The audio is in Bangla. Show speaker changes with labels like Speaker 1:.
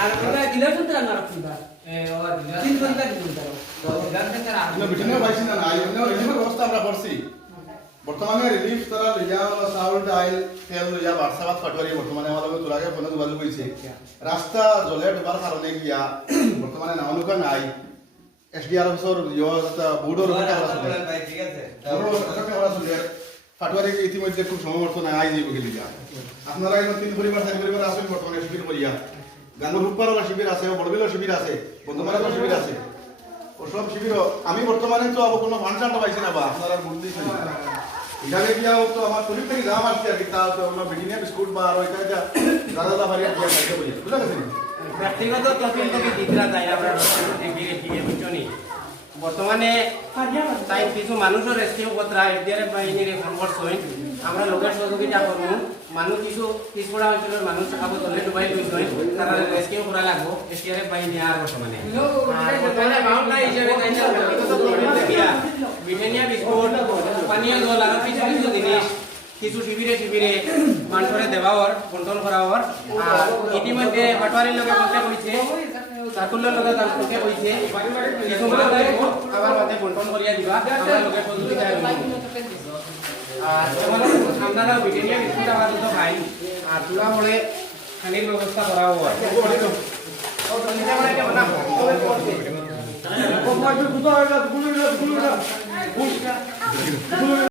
Speaker 1: আর ওরা দিলেও শুনতে না রাখুন
Speaker 2: এ
Speaker 1: তিন ঘণ্টা দিন তারা।
Speaker 3: বর্তমানে রিলিফ তারা লইয়া চাউল ডাইল তেল লইয়া বারসাবাদ ফাটুয়ারি বর্তমানে আমার লগে তোলাগে ফোনে যোগাযোগ হয়েছে রাস্তা জলে ডুবার কারণে গিয়া বর্তমানে নামনুকা নাই। এসডিআর অফিসর বোর্ডের ফাটুয়ারি ইতিমধ্যে খুব সমর্থ নাই আই যাইব গেলি আপনারা তিন পরিবার চারি পরিবার আছেন বর্তমানে শিবির করিয়া গাঙ্গুরুপারও শিবির আছে, বড়বিল শিবির আছে বন্ধুমানেরও শিবির আছে। ওসব শিবির আমি বর্তমানে তো আবার কোনো ফাংশনটা পাইছি না বা, আপনারা দিয়েছেন। এখানে গিয়া তো আমার শরীর থেকে দাম আসছে আর কি, তা তো আমরা বিডিনে বিস্কুট বা আর ওইটা যা দাদা দাদা বাড়ি খাইতে বলি। বুঝা গেছে?
Speaker 4: ব্যক্তিগত তহবিল থেকে দিতরা যায় আমরা বর্তমানে তাই কিছু মানুষের রেস্কিউ কতরা এফডিআর বাহিনীর কনভার্স হই আমরা লোকের সহযোগিতা করব। মানুষ কিছু পিছপড়া অঞ্চলের মানুষ আবু তলে ডুবাই গৈছে তারা রেস্কিউ করা লাগবো এফডিআর বাহিনী আর বর্তমানে। বর্তমানে হিসেবে তাই ব্রিটানিয়া বিস্কুট পানীয় জল আর কিছু কিছু জিনিস কিছু শিবিরে শিবিরে মানুষের দেওয়ার বন্টন করাওয়ার আর ইতিমধ্যে পাটোয়ারির লগে কন্ট্যাক্ট হইছে সাকুলের লগে কন্ট্যাক্ট হইছে কিছু বন্টন করিয়া দিবা। আমার লগে সহযোগিতা করব। আর যেমন আপনারা ব্রিটানিয়া বিস্কুট আমার দুটো খাই আর চূড়া পড়ে খানির ব্যবস্থা করা হয়।
Speaker 5: Vamos lá,